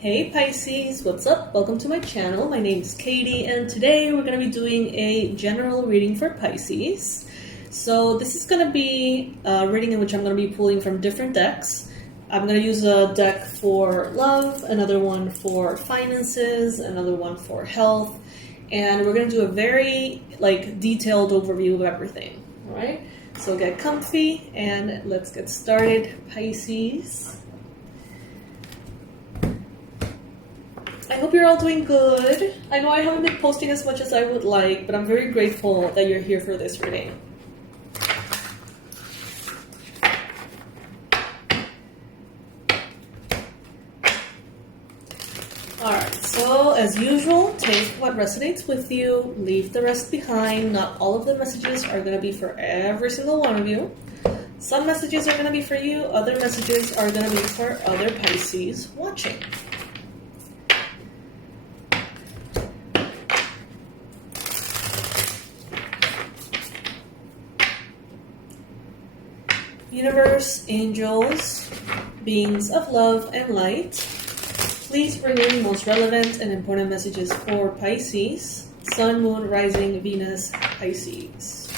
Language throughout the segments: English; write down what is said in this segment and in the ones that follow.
Hey Pisces, what's up? Welcome to my channel. My name is Katie and today we're going to be doing a general reading for Pisces. So this is going to be a reading in which I'm going to be pulling from different decks. I'm going to use a deck for love, another one for finances, another one for health, and we're going to do a very detailed overview of everything. All right? So get comfy and let's get started, Pisces. I hope you're all doing good. I know I haven't been posting as much as I would like, but I'm very grateful that you're here for this reading. Alright, so as usual, take what resonates with you, leave the rest behind. Not all of the messages are going to be for every single one of you. Some messages are going to be for you, other messages are going to be for other Pisces watching. Universe, angels, beings of love and light, please bring in most relevant and important messages for Pisces, Sun, Moon, Rising, Venus, Pisces.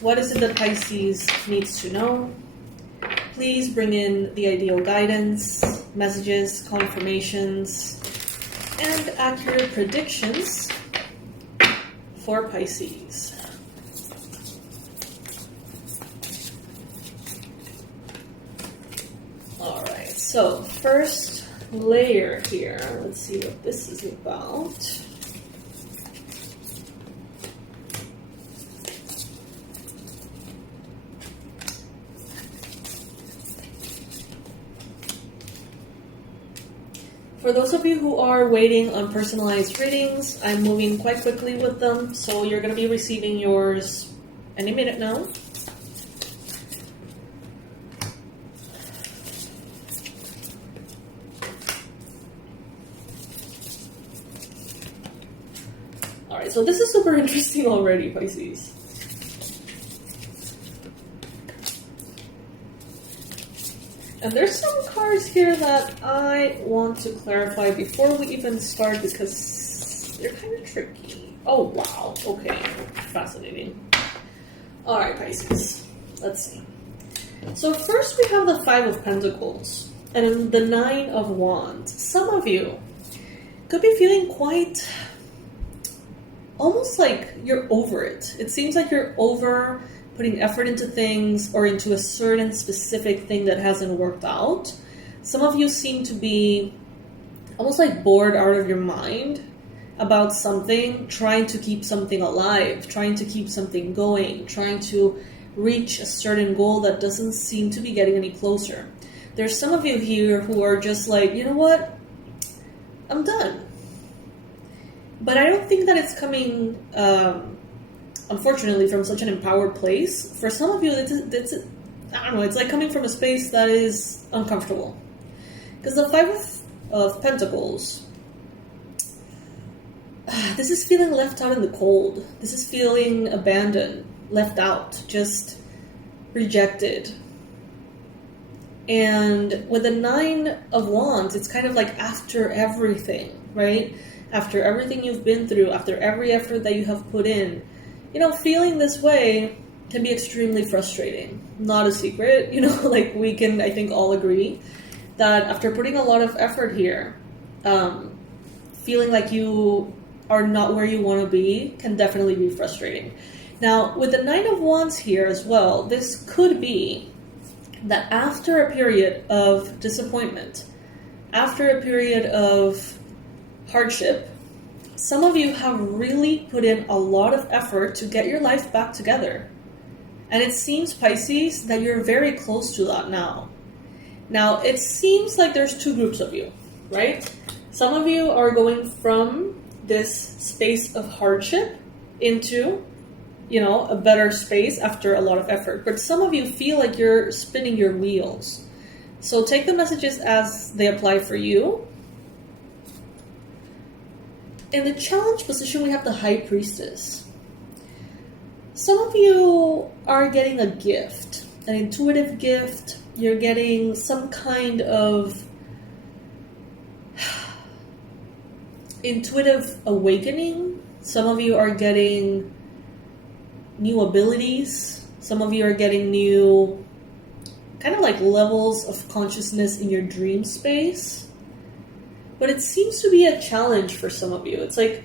What is it that Pisces needs to know? Please bring in the ideal guidance, messages, confirmations, and accurate predictions for Pisces. So, first layer here, let's see what this is about. For those of you who are waiting on personalized readings, I'm moving quite quickly with them, so you're going to be receiving yours any minute now. Alright, so this is super interesting already, Pisces. And there's some cards here that I want to clarify before we even start because they're kind of tricky. Oh, wow. Okay. Fascinating. Alright, Pisces. Let's see. So first we have the Five of Pentacles and the Nine of Wands. Some of you could be feeling quite... almost like you're over it. It seems like you're over putting effort into things or into a certain specific thing that hasn't worked out. Some of you seem to be almost like bored out of your mind about something, trying to keep something alive, trying to keep something going, trying to reach a certain goal that doesn't seem to be getting any closer. There's some of you here who are just like, you know what? I'm done. But I don't think that it's coming, unfortunately, from such an empowered place. For some of you, I don't know, it's like coming from a space that is uncomfortable. Because the Five of Pentacles, this is feeling left out in the cold. This is feeling abandoned, left out, just rejected. And with the Nine of Wands, it's kind of like after everything, right? After everything you've been through, after every effort that you have put in, feeling this way can be extremely frustrating. Not a secret, we can, I think, all agree that after putting a lot of effort here, feeling like you are not where you want to be can definitely be frustrating. Now, with the Nine of Wands here as well, this could be that after a period of disappointment, after a period of hardship, some of you have really put in a lot of effort to get your life back together. And it seems, Pisces, that you're very close to that now. Now, it seems like there's two groups of you, right? Some of you are going from this space of hardship into, a better space after a lot of effort. But some of you feel like you're spinning your wheels. So take the messages as they apply for you. In the challenge position, we have the High Priestess. Some of you are getting a gift, an intuitive gift. You're getting some kind of intuitive awakening. Some of you are getting new abilities. Some of you are getting new kind of like levels of consciousness in your dream space. But it seems to be a challenge for some of you. It's like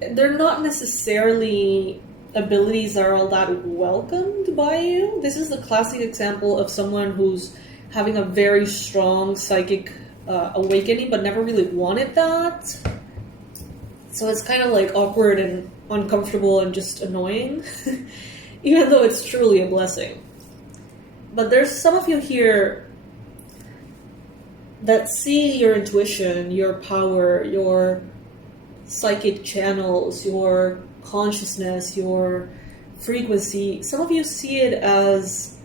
they're not necessarily abilities that are all that welcomed by you. This is the classic example of someone who's having a very strong psychic awakening but never really wanted that. So it's kind of like awkward and uncomfortable and just annoying, even though it's truly a blessing. But there's some of you here that see your intuition, your power, your psychic channels, your consciousness, your frequency. Some of you see it as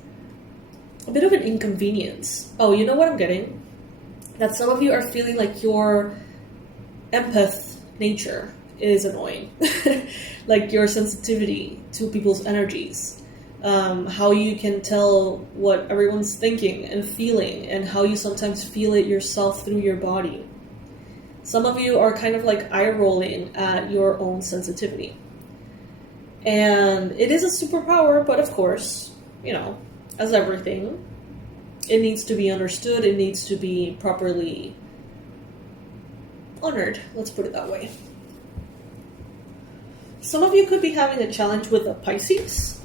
a bit of an inconvenience. Oh, you know what I'm getting? That some of you are feeling like your empath nature is annoying. Like your sensitivity to people's energies. How you can tell what everyone's thinking and feeling, and how you sometimes feel it yourself through your body. Some of you are kind of like eye-rolling at your own sensitivity. And it is a superpower, but of course, you know, as everything, it needs to be understood, it needs to be properly honored, let's put it that way. Some of you could be having a challenge with a Pisces,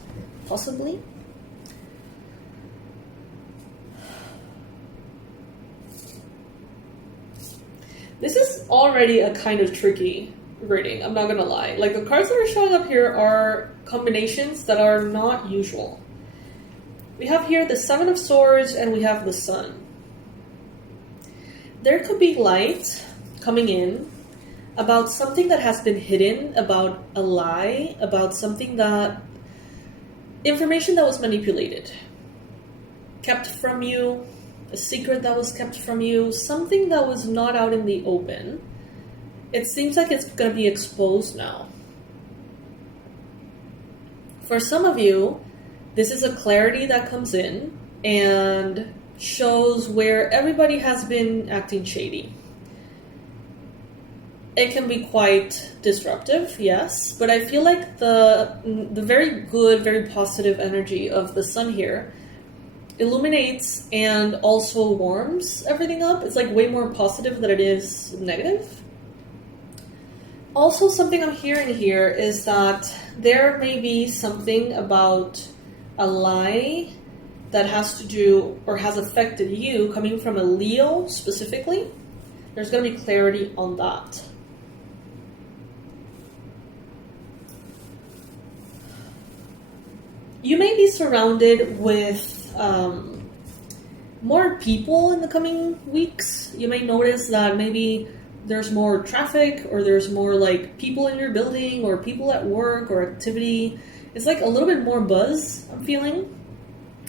possibly. This is already a kind of tricky reading, I'm not gonna lie. Like, the cards that are showing up here are combinations that are not usual. We have here the Seven of Swords and we have the Sun. There could be light coming in about something that has been hidden, about a lie, about something that, information that was manipulated, kept from you, a secret that was kept from you, something that was not out in the open. It seems like it's going to be exposed now. For some of you, this is a clarity that comes in and shows where everybody has been acting shady. It can be quite disruptive, yes, but I feel like the very good, very positive energy of the Sun here illuminates and also warms everything up. It's like way more positive than it is negative. Also, something I'm hearing here is that there may be something about a lie that has to do or has affected you coming from a Leo specifically. There's going to be clarity on that. You may be surrounded with more people in the coming weeks. You may notice that maybe there's more traffic, or there's more like people in your building, or people at work, or activity. It's like a little bit more buzz, I'm feeling.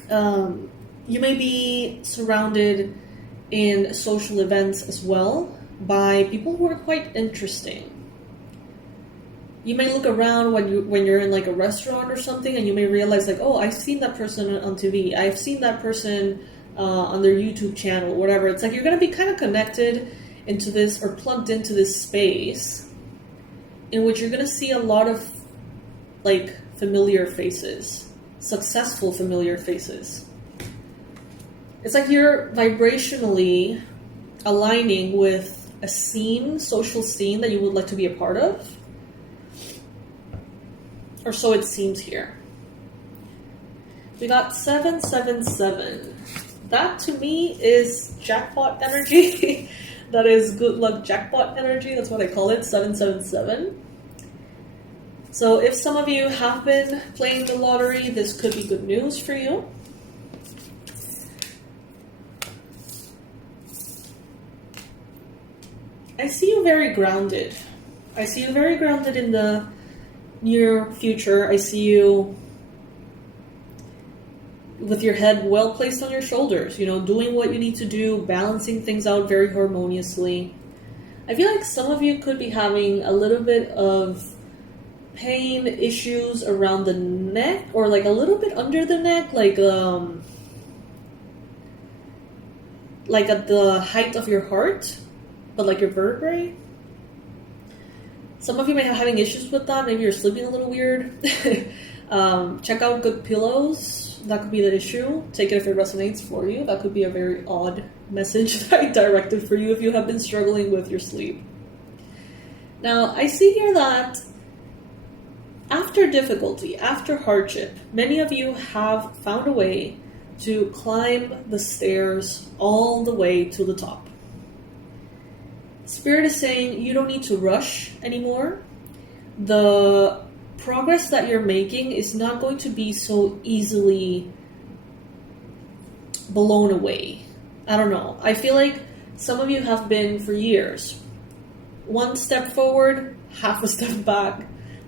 You may be surrounded in social events as well by people who are quite interesting. You may look around when you're in like a restaurant or something, and you may realize like, oh, I've seen that person on TV. I've seen that person on their YouTube channel, whatever. It's like you're going to be kind of connected into this, or plugged into this space in which you're going to see a lot of like familiar faces, successful familiar faces. It's like you're vibrationally aligning with a scene, social scene that you would like to be a part of. Or so it seems here. We got 777. That to me is jackpot energy. That is good luck jackpot energy. That's what I call it, 777. So if some of you have been playing the lottery, this could be good news for you. I see you very grounded. I see you very grounded in the near future. I see you with your head well placed on your shoulders, you know, doing what you need to do, balancing things out very harmoniously. I feel like some of you could be having a little bit of pain issues around the neck, or like a little bit under the neck, like at the height of your heart. but like your vertebrae. Some of you may have having issues with that. Maybe you're sleeping a little weird. Check out good pillows. That could be the issue. Take it if it resonates for you. That could be a very odd message that I directed for you if you have been struggling with your sleep. Now, I see here that after difficulty, after hardship, many of you have found a way to climb the stairs all the way to the top. Spirit is saying you don't need to rush anymore. The progress that you're making is not going to be so easily blown away. I don't know. I feel like some of you have been for years. 1 step forward, half a step back.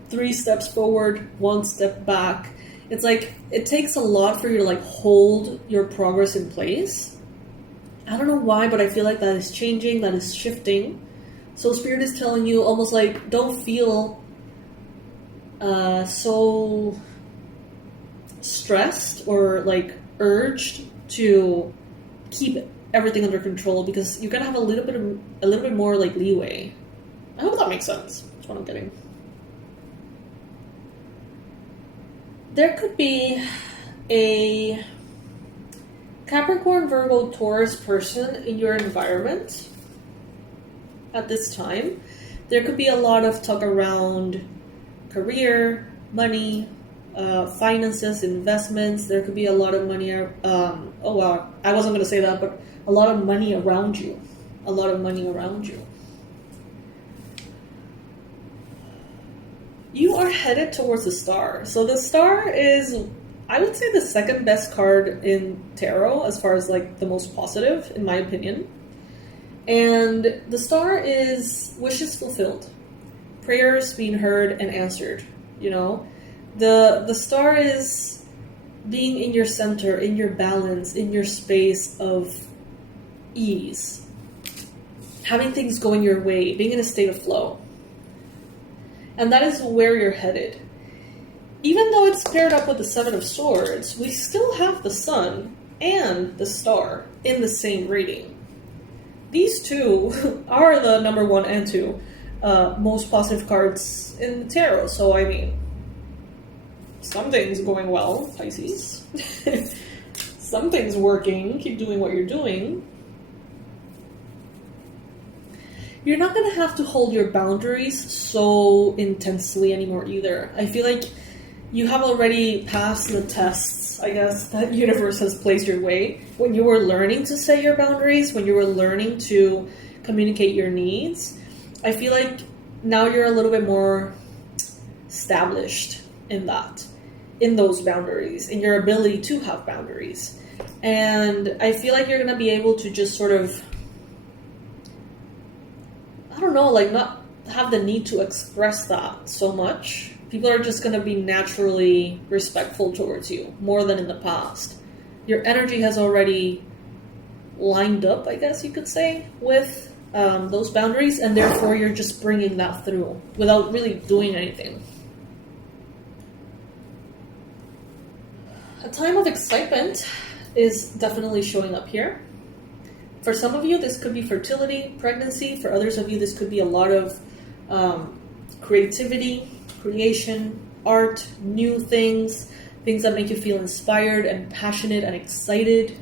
3 steps forward, 1 step back. It's like it takes a lot for you to like hold your progress in place. I don't know why, but I feel like that is changing, that is shifting. So Spirit is telling you almost like don't feel so stressed or like urged to keep everything under control, because you're gonna have a little bit more like leeway. I hope that makes sense. That's what I'm getting. There could be a Capricorn, Virgo, Taurus person in your environment at this time. There could be a lot of talk around career, money, finances, investments. There could be a lot of money. I wasn't going to say that, but a lot of money around you. A lot of money around you. You are headed towards the star. So the star is, I would say, the second best card in tarot as far as like the most positive, in my opinion. And the star is wishes fulfilled, prayers being heard and answered. You know, the star is being in your center, in your balance, in your space of ease, having things going your way, being in a state of flow. And that is where you're headed. Even though it's paired up with the 7 of Swords, we still have the Sun and the Star in the same reading. These two are the number 1 and 2 most positive cards in the tarot. So, I mean, something's going well, Pisces. Something's working. Keep doing what you're doing. You're not going to have to hold your boundaries so intensely anymore either. I feel like you have already passed the tests, I guess, that universe has placed your way. When you were learning to set your boundaries, when you were learning to communicate your needs, I feel like now you're a little bit more established in that, in those boundaries, in your ability to have boundaries. And I feel like you're going to be able to just sort of, I don't know, like not have the need to express that so much. People are just going to be naturally respectful towards you more than in the past. Your energy has already lined up, I guess you could say, with those boundaries, and therefore you're just bringing that through without really doing anything. A time of excitement is definitely showing up here. For some of you, this could be fertility, pregnancy. For others of you, this could be a lot of creativity, creation, art, new things, things that make you feel inspired and passionate and excited.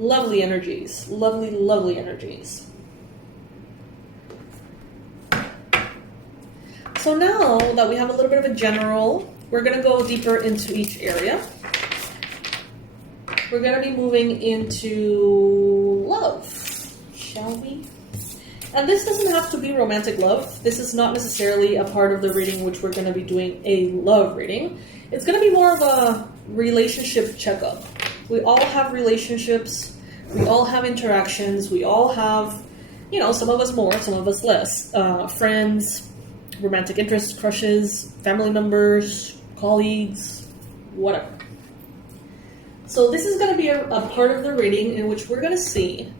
Lovely energies. Lovely, lovely energies. So now that we have a little bit of a general, we're going to go deeper into each area. We're going to be moving into love, shall we? And this doesn't have to be romantic love. This is not necessarily a part of the reading which we're going to be doing a love reading. It's going to be more of a relationship checkup. We all have relationships. We all have interactions. We all have, you know, some of us more, some of us less. Friends, romantic interests, crushes, family members, colleagues, whatever. So this is going to be a part of the reading in which we're going to see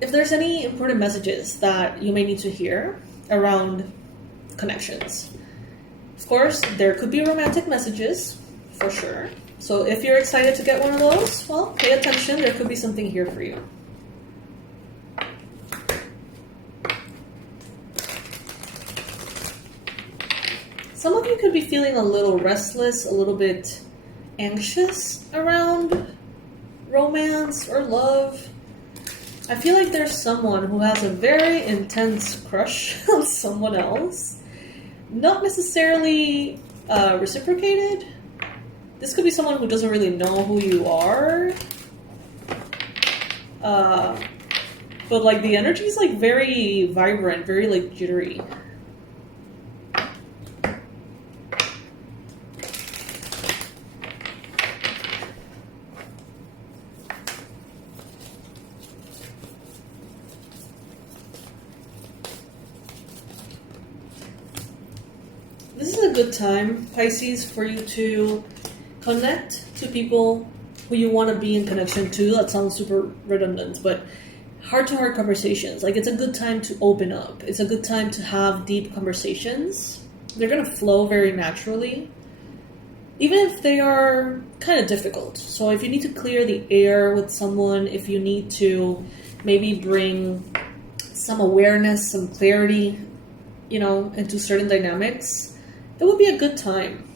if there's any important messages that you may need to hear around connections. Of course, there could be romantic messages, for sure. So if you're excited to get one of those, well, pay attention. There could be something here for you. Some of you could be feeling a little restless, a little bit anxious around romance or love. I feel like there's someone who has a very intense crush on someone else. Not necessarily reciprocated. This could be someone who doesn't really know who you are. But like the energy is like very vibrant, very like jittery. This is a good time, Pisces, for you to connect to people who you want to be in connection to. That sounds super redundant, but heart-to-heart conversations. Like, it's a good time to open up. It's a good time to have deep conversations. They're going to flow very naturally, even if they are kind of difficult. So if you need to clear the air with someone, if you need to maybe bring some awareness, some clarity, you know, into certain dynamics, it would be a good time.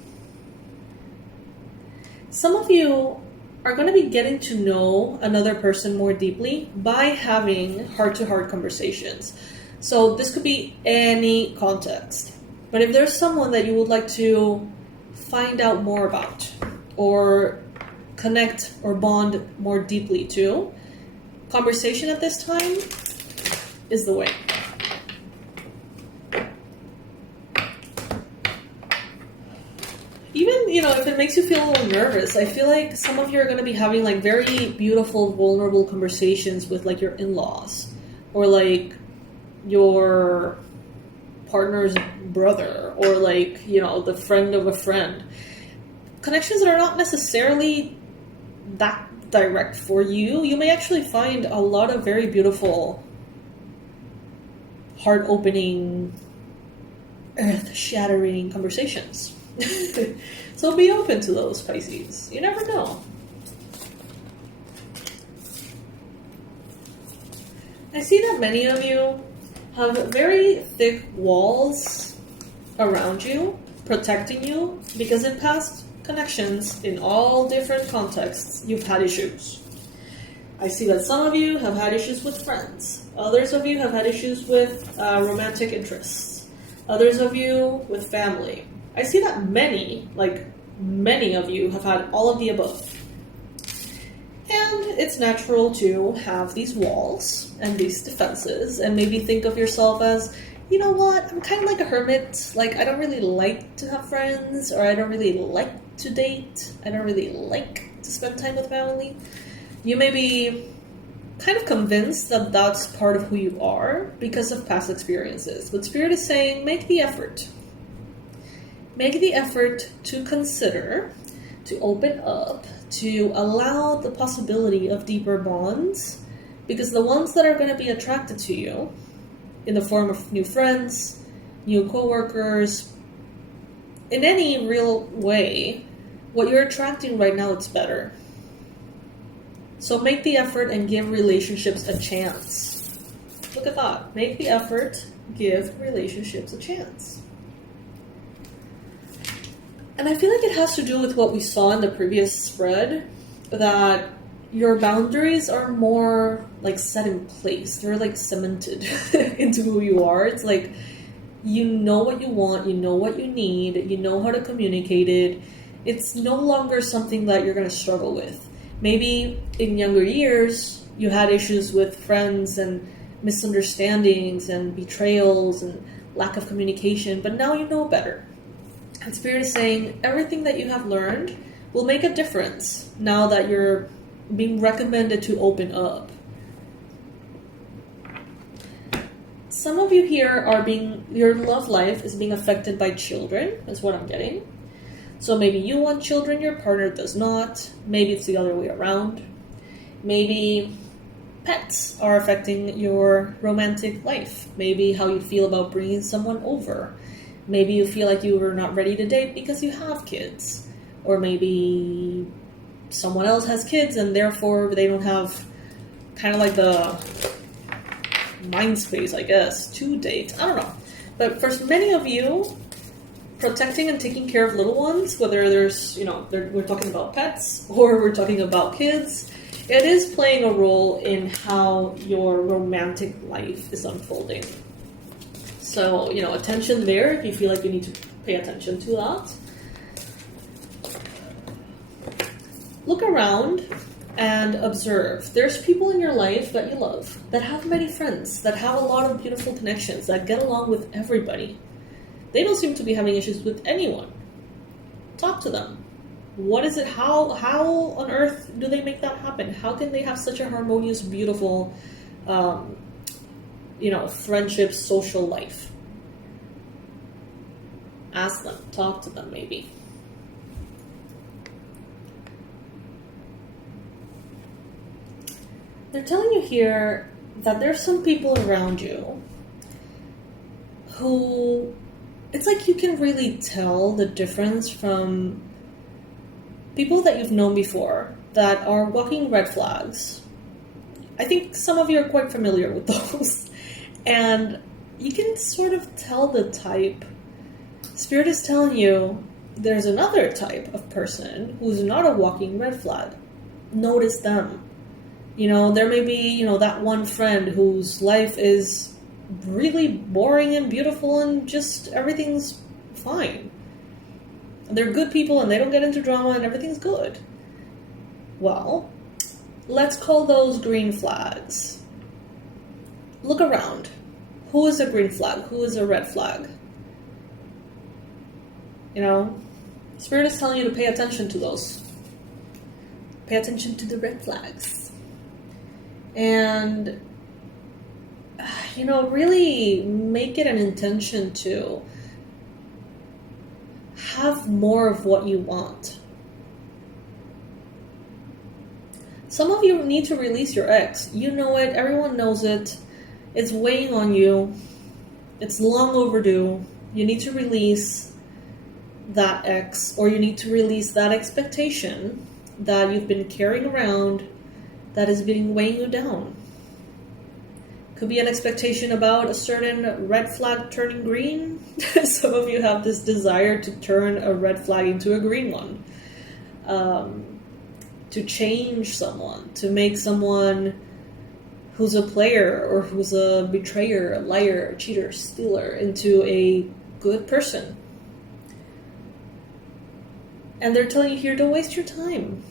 Some of you are going to be getting to know another person more deeply by having heart-to-heart conversations. So this could be any context. But if there's someone that you would like to find out more about or connect or bond more deeply to, conversation at this time is the way. Even, you know, if it makes you feel a little nervous, I feel like some of you are going to be having like very beautiful, vulnerable conversations with like your in-laws or like your partner's brother or like, you know, the friend of a friend. Connections that are not necessarily that direct for you. You may actually find a lot of very beautiful, heart-opening, earth-shattering conversations. So be open to those, Pisces. You never know. I see that many of you have very thick walls around you, protecting you, because in past connections, in all different contexts, you've had issues. I see that some of you have had issues with friends. Others of you have had issues with romantic interests. Others of you with family. I see that many of you have had all of the above. And it's natural to have these walls and these defenses and maybe think of yourself as, you know what, I'm kind of like a hermit. Like, I don't really like to have friends, or I don't really like to date. I don't really like to spend time with family. You may be kind of convinced that that's part of who you are because of past experiences. But Spirit is saying, make the effort. Make the effort to consider, to open up, to allow the possibility of deeper bonds, because the ones that are going to be attracted to you in the form of new friends, new co-workers, in any real way, what you're attracting right now, it's better. So make the effort and give relationships a chance. Look at that. Make the effort, give relationships a chance. And I feel like it has to do with what we saw in the previous spread, that your boundaries are more like set in place. They're like cemented into who you are. It's like, you know what you want, you know what you need, you know how to communicate it. It's no longer something that you're going to struggle with. Maybe in younger years, you had issues with friends and misunderstandings and betrayals and lack of communication, but now you know better. And Spirit is saying everything that you have learned will make a difference now that you're being recommended to open up. Some of you here your love life is being affected by children, is what I'm getting. So maybe you want children, your partner does not. Maybe it's the other way around. Maybe pets are affecting your romantic life. Maybe how you feel about bringing someone over. Maybe you feel like you were not ready to date because you have kids. Or maybe someone else has kids and therefore they don't have kind of like the mind space, I guess, to date. I don't know. But for many of you, protecting and taking care of little ones, whether we're talking about pets or we're talking about kids, it is playing a role in how your romantic life is unfolding. So, attention there if you feel like you need to pay attention to that. Look around and observe. There's people in your life that you love, that have many friends, that have a lot of beautiful connections, that get along with everybody. They don't seem to be having issues with anyone. Talk to them. What is it? How on earth do they make that happen? How can they have such a harmonious, beautiful, friendship, social life? Ask them. Talk to them, maybe. They're telling you here that there's some people around you who, it's like you can really tell the difference from people that you've known before that are walking red flags. I think some of you are quite familiar with those. And you can sort of tell the type. Spirit is telling you there's another type of person who's not a walking red flag. Notice them. There may be, that one friend whose life is really boring and beautiful and just everything's fine. They're good people and they don't get into drama and everything's good. Well, let's call those green flags. Look around. Who is a green flag? Who is a red flag? Spirit is telling you to pay attention to those. Pay attention to the red flags. And, really make it an intention to have more of what you want. Some of you need to release your ex. You know it. Everyone knows it. It's weighing on you. It's long overdue. You need to release that ex, or you need to release that expectation that you've been carrying around that has been weighing you down. Could be an expectation about a certain red flag turning green. Some of you have this desire to turn a red flag into a green one. To change someone, to make someone who's a player or who's a betrayer, a liar, a cheater, stealer into a good person. And they're telling you here, don't waste your time.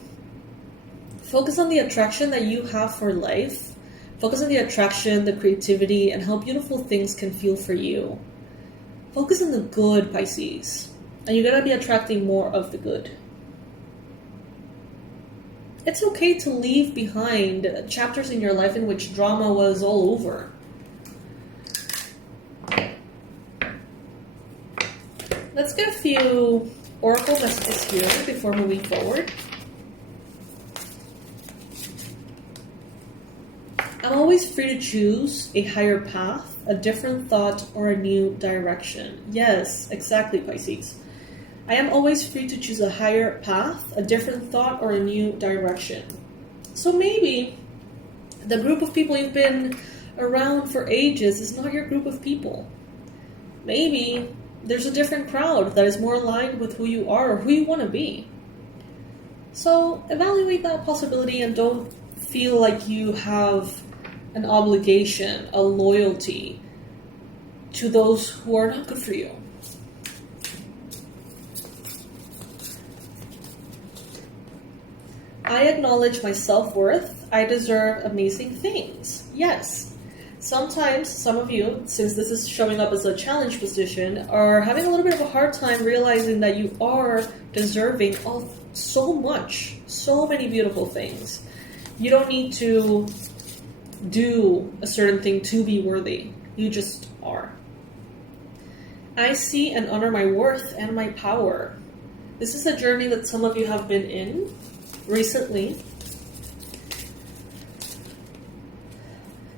Focus on the attraction that you have for life. Focus on the attraction, the creativity, and how beautiful things can feel for you. Focus on the good, Pisces. And you're going to be attracting more of the good. It's okay to leave behind chapters in your life in which drama was all over. Let's get a few oracle messages here before moving forward. I'm always free to choose a higher path, a different thought, or a new direction. Yes, exactly, Pisces. I am always free to choose a higher path, a different thought, or a new direction. So maybe the group of people you've been around for ages is not your group of people. Maybe there's a different crowd that is more aligned with who you are or who you want to be. So evaluate that possibility and don't feel like you have an obligation, a loyalty to those who are not good for you. I acknowledge my self-worth. I deserve amazing things. Yes. Sometimes some of you, since this is showing up as a challenge position, are having a little bit of a hard time realizing that you are deserving of so much, so many beautiful things. You don't need to do a certain thing to be worthy. You just are. I see and honor my worth and my power. This is a journey that some of you have been in recently.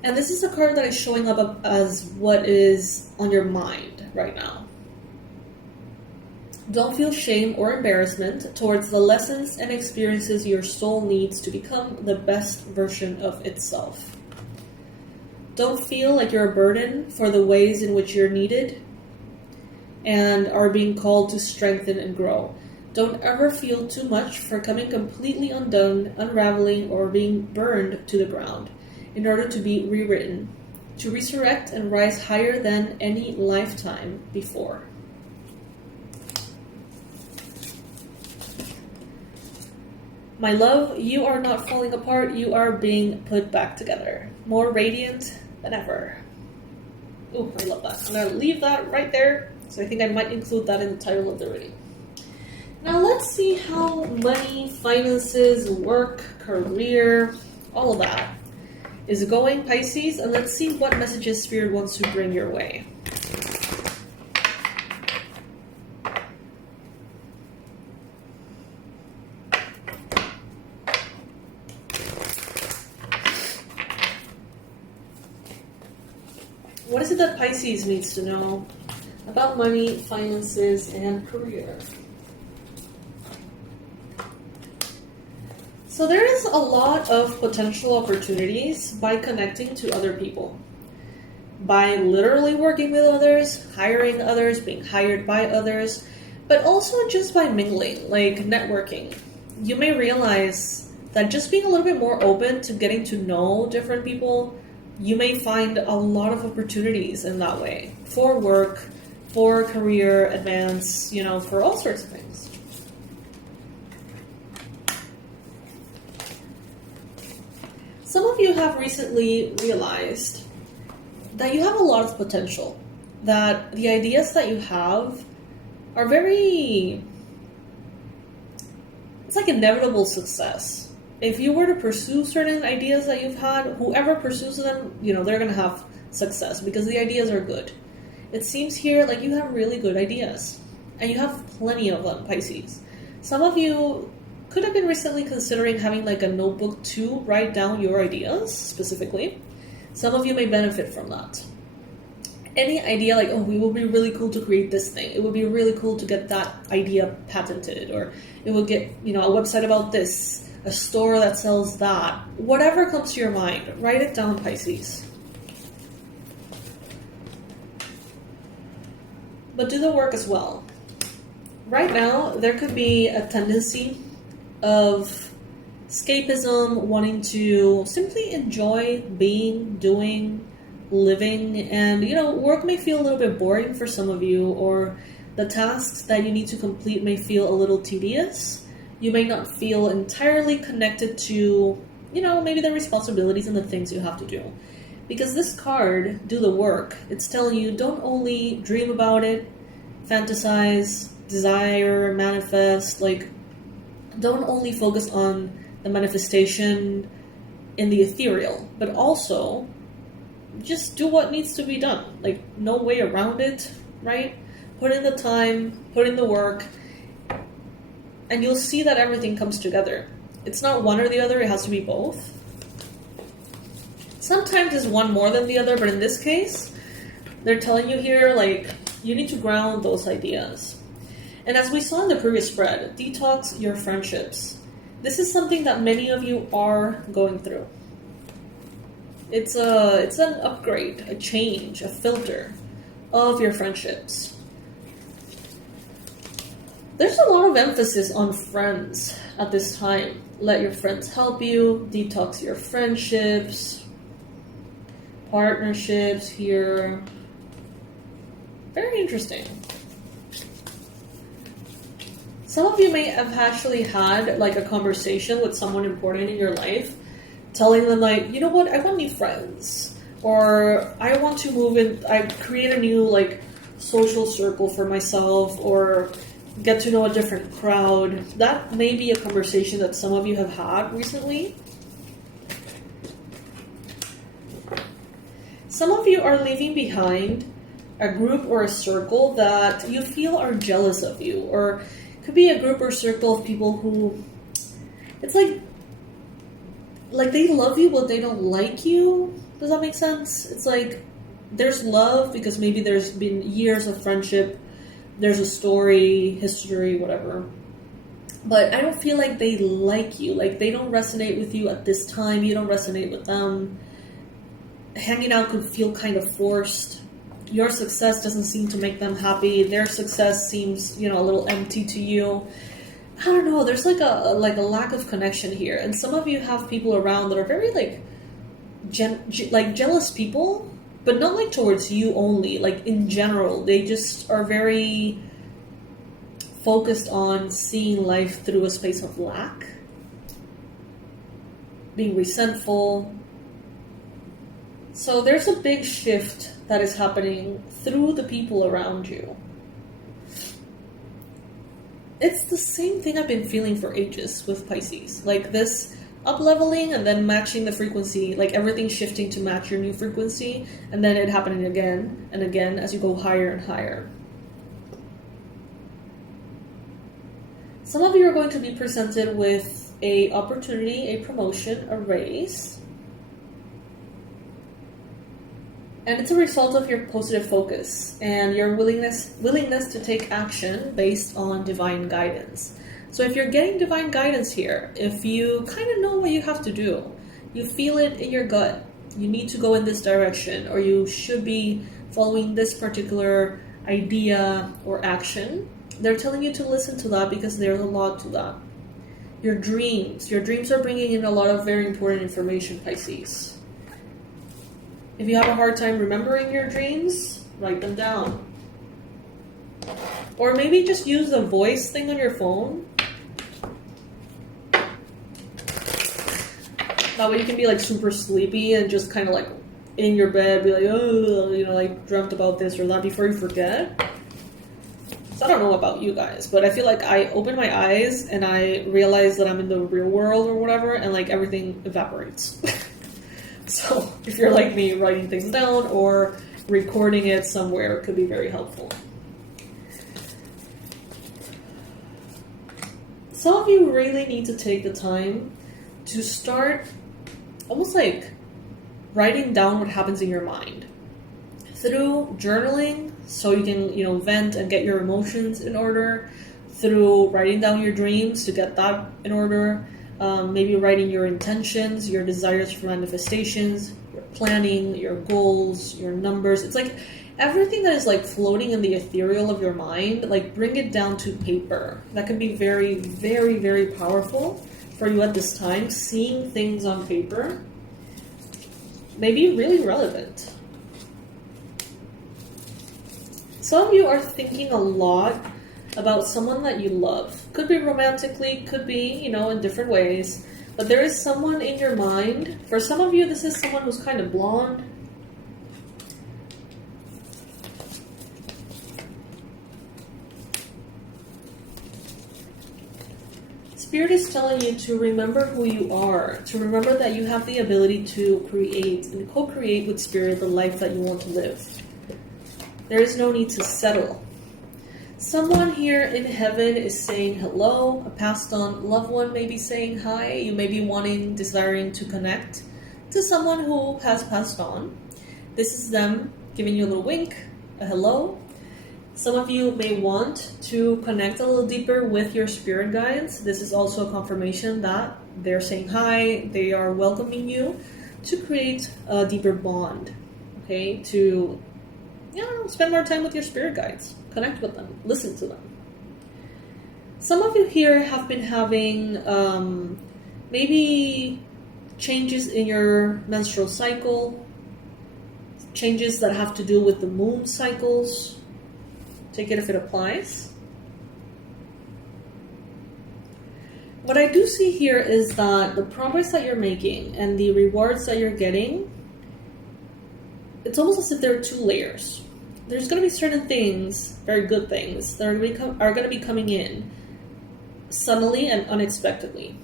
And this is a card that is showing up as what is on your mind right now. Don't feel shame or embarrassment towards the lessons and experiences your soul needs to become the best version of itself. Don't feel like you're a burden for the ways in which you're needed. and are being called to strengthen and grow. Don't ever feel too much for coming completely undone, unraveling, or being burned to the ground in order to be rewritten, to resurrect and rise higher than any lifetime before. My love, you are not falling apart, you are being put back together. More radiant than ever. Ooh, I love that. I'm going to leave that right there. So I think I might include that in the title of the reading. Now let's see how money, finances, work, career, all of that is going, Pisces. And let's see what messages Spirit wants to bring your way. What is it that Pisces needs to know about money, finances, and career? So there is a lot of potential opportunities by connecting to other people. By literally working with others, hiring others, being hired by others, but also just by mingling, like networking. You may realize that just being a little bit more open to getting to know different people, you may find a lot of opportunities in that way for work, for career advance, for all sorts of things. Some of you have recently realized that you have a lot of potential, that the ideas that you have are it's like inevitable success. If you were to pursue certain ideas that you've had, whoever pursues them, they're going to have success because the ideas are good. It seems here like you have really good ideas, and you have plenty of them, Pisces. Some of you could have been recently considering having like a notebook to write down your ideas specifically. Some of you may benefit from that. Any idea like, oh, it would be really cool to create this thing. It would be really cool to get that idea patented, or it would get, a website about this, a store that sells that. Whatever comes to your mind, write it down, Pisces. But do the work as well. Right now, there could be a tendency of escapism, wanting to simply enjoy being, doing, living, and work may feel a little bit boring for some of you, or the tasks that you need to complete may feel a little tedious. You may not feel entirely connected to, maybe the responsibilities and the things you have to do. Because this card, do the work, it's telling you don't only dream about it, fantasize, desire, manifest, don't only focus on the manifestation in the ethereal, but also just do what needs to be done. No way around it, right? Put in the time, put in the work, and you'll see that everything comes together. It's not one or the other, it has to be both. Sometimes it's one more than the other, but in this case, they're telling you here, you need to ground those ideas. And as we saw in the previous spread, detox your friendships. This is something that many of you are going through. It's an upgrade, a change, a filter of your friendships. There's a lot of emphasis on friends at this time. Let your friends help you, detox your friendships, partnerships here. Very interesting. Some of you may have actually had a conversation with someone important in your life, telling them you know what, I want new friends, or I want to move in, I create a new social circle for myself, or get to know a different crowd. That may be a conversation that some of you have had recently. Some of you are leaving behind a group or a circle that you feel are jealous of you, or could be a group or circle of people who it's like they love you but they don't like you. Does that make sense? It's there's love because maybe there's been years of friendship, there's a story, history, whatever, but I don't feel like they like you. They don't resonate with you at this time, you don't resonate with them. Hanging out could feel kind of forced. your success doesn't seem to make them happy. Their success seems, a little empty to you. I don't know. There's like a lack of connection here. And some of you have people around that are very jealous people, but not like towards you only. Like in general, they just are very focused on seeing life through a space of lack, being resentful. So there's a big shift that is happening through the people around you. It's the same thing I've been feeling for ages with Pisces. Like this up-leveling and then matching the frequency, like everything shifting to match your new frequency, and then it happening again and again as you go higher and higher. Some of you are going to be presented with a opportunity, a promotion, a raise. And it's a result of your positive focus and your willingness to take action based on divine guidance. So if you're getting divine guidance here, if you kind of know what you have to do, you feel it in your gut, you need to go in this direction, or you should be following this particular idea or action, they're telling you to listen to that because there's a lot to that. Your dreams are bringing in a lot of very important information, Pisces. If you have a hard time remembering your dreams, write them down. Or maybe just use the voice thing on your phone. That way you can be like super sleepy and just kind of like in your bed be like, oh, like dreamt about this or that before you forget. So I don't know about you guys, but I feel like I open my eyes and I realize that I'm in the real world or whatever, and like everything evaporates. So if you're like me, writing things down or recording it somewhere could be very helpful. Some of you really need to take the time to start almost like writing down what happens in your mind through journaling, so you can, vent and get your emotions in order, through writing down your dreams to get that in order. Maybe writing your intentions, your desires for manifestations, your planning, your goals, your numbers. It's like everything that is like floating in the ethereal of your mind, like bring it down to paper. That can be very, very, very powerful for you at this time. Seeing things on paper may be really relevant. Some of you are thinking a lot about someone that you love. Could be romantically, could be, in different ways. But there is someone in your mind. For some of you, this is someone who's kind of blonde. Spirit is telling you to remember who you are, to remember that you have the ability to create and co-create with Spirit the life that you want to live. There is no need to settle. Someone here in heaven is saying hello. A passed on loved one may be saying hi. You may be desiring to connect to someone who has passed on. This is them giving you a little wink, a hello. Some of you may want to connect a little deeper with your spirit guides. This is also a confirmation that they're saying hi. They are welcoming you to create a deeper bond. Okay, to spend more time with your spirit guides. Connect with them. Listen to them. Some of you here have been having maybe changes in your menstrual cycle, changes that have to do with the moon cycles. Take it if it applies. What I do see here is that the progress that you're making and the rewards that you're getting, it's almost as if there are two layers. There's going to be certain things, very good things, that are going to be coming in suddenly and unexpectedly.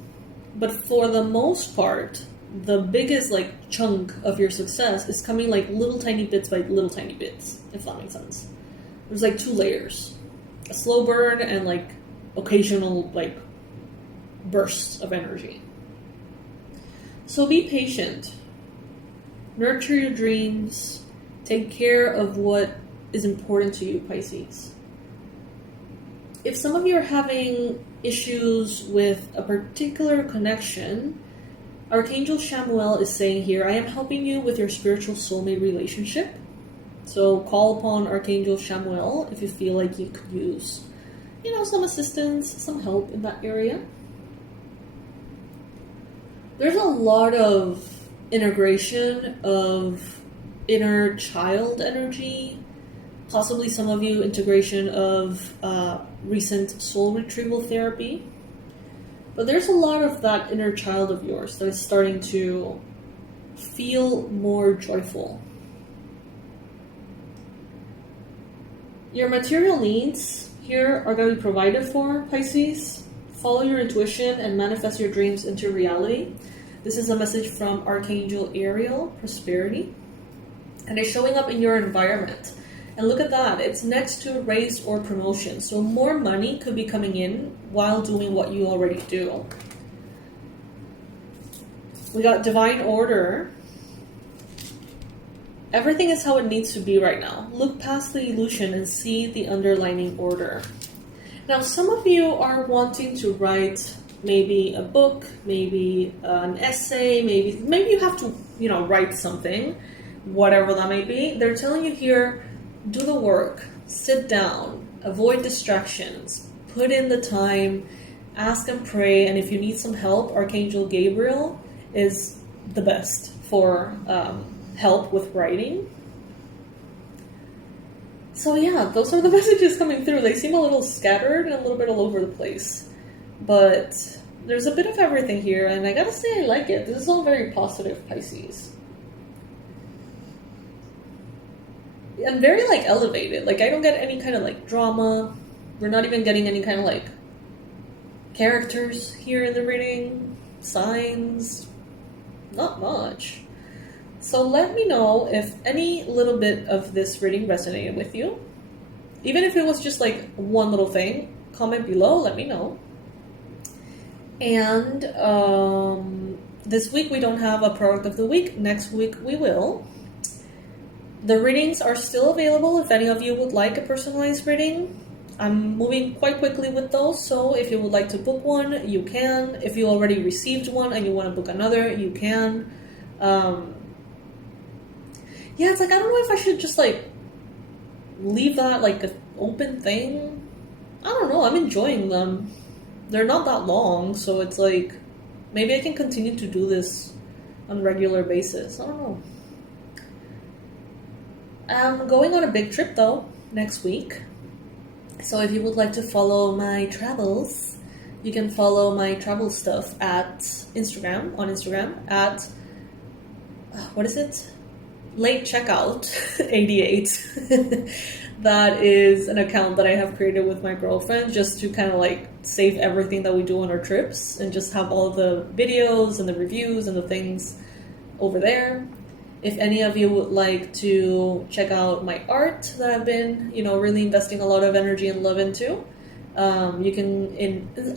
But for the most part, the biggest chunk of your success is coming little tiny bits by little tiny bits, if that makes sense. There's two layers. A slow burn and occasional bursts of energy. So be patient. Nurture your dreams. Take care of what is important to you, Pisces. If some of you are having issues with a particular connection, Archangel Chamuel is saying here, I am helping you with your spiritual soulmate relationship. So call upon Archangel Chamuel if you feel like you could use, some assistance, some help in that area. There's a lot of integration of inner child energy, possibly some of you integration of recent soul retrieval therapy. But there's a lot of that inner child of yours that is starting to feel more joyful. Your material needs here are going to be provided for, Pisces. Follow your intuition and manifest your dreams into reality. This is a message from Archangel Ariel, Prosperity. And it's showing up in your environment. And look at that, it's next to raise or promotion. So more money could be coming in while doing what you already do. We got divine order. Everything is how it needs to be right now. Look past the illusion and see the underlying order. Now, some of you are wanting to write maybe a book, maybe an essay, maybe you have to, write something, whatever that may be. They're telling you here, do the work, sit down, avoid distractions, put in the time, ask and pray, and if you need some help, Archangel Gabriel is the best for help with writing. So yeah, those are the messages coming through. They seem a little scattered and a little bit all over the place, but there's a bit of everything here, and I gotta say I like it. This is all very positive, Pisces. And very elevated. I don't get any kind of drama. We're not even getting any kind of characters here in the reading. Signs. Not much. So let me know if any little bit of this reading resonated with you. Even if it was just one little thing, comment below, let me know. And this week we don't have a product of the week. Next week we will. The readings are still available if any of you would like a personalized reading. I'm moving quite quickly with those, so if you would like to book one, you can. If you already received one and you want to book another, you can. Yeah, it's I don't know if I should just leave that an open thing. I don't know, I'm enjoying them. They're not that long, so it's maybe I can continue to do this on a regular basis. I don't know. I'm going on a big trip though, next week. So if you would like to follow my travels, you can follow my travel stuff at Instagram, at, what is it? Late Checkout 88. That is an account that I have created with my girlfriend just to kind of save everything that we do on our trips and just have all the videos and the reviews and the things over there. If any of you would like to check out my art that I've been, really investing a lot of energy and love into, you can,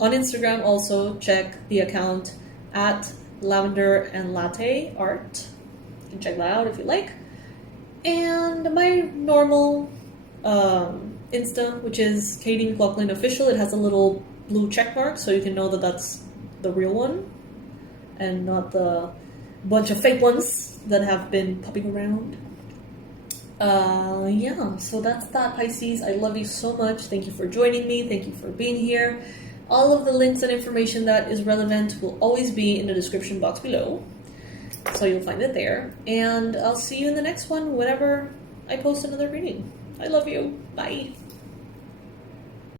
on Instagram, also check the account at Lavender and Latte Art. You can check that out if you like. And my normal Insta, which is 𝗖𝗢𝗨𝗥𝗦𝗘𝗦 Official. It has a little blue check mark, so you can know that that's the real one and not the bunch of fake ones that have been popping around. Yeah, so that's that, Pisces. I love you so much. Thank you for joining me. Thank you for being here. All of the links and information that is relevant will always be in the description box below, so you'll find it there. And I'll see you in the next one whenever I post another reading. I love you. Bye.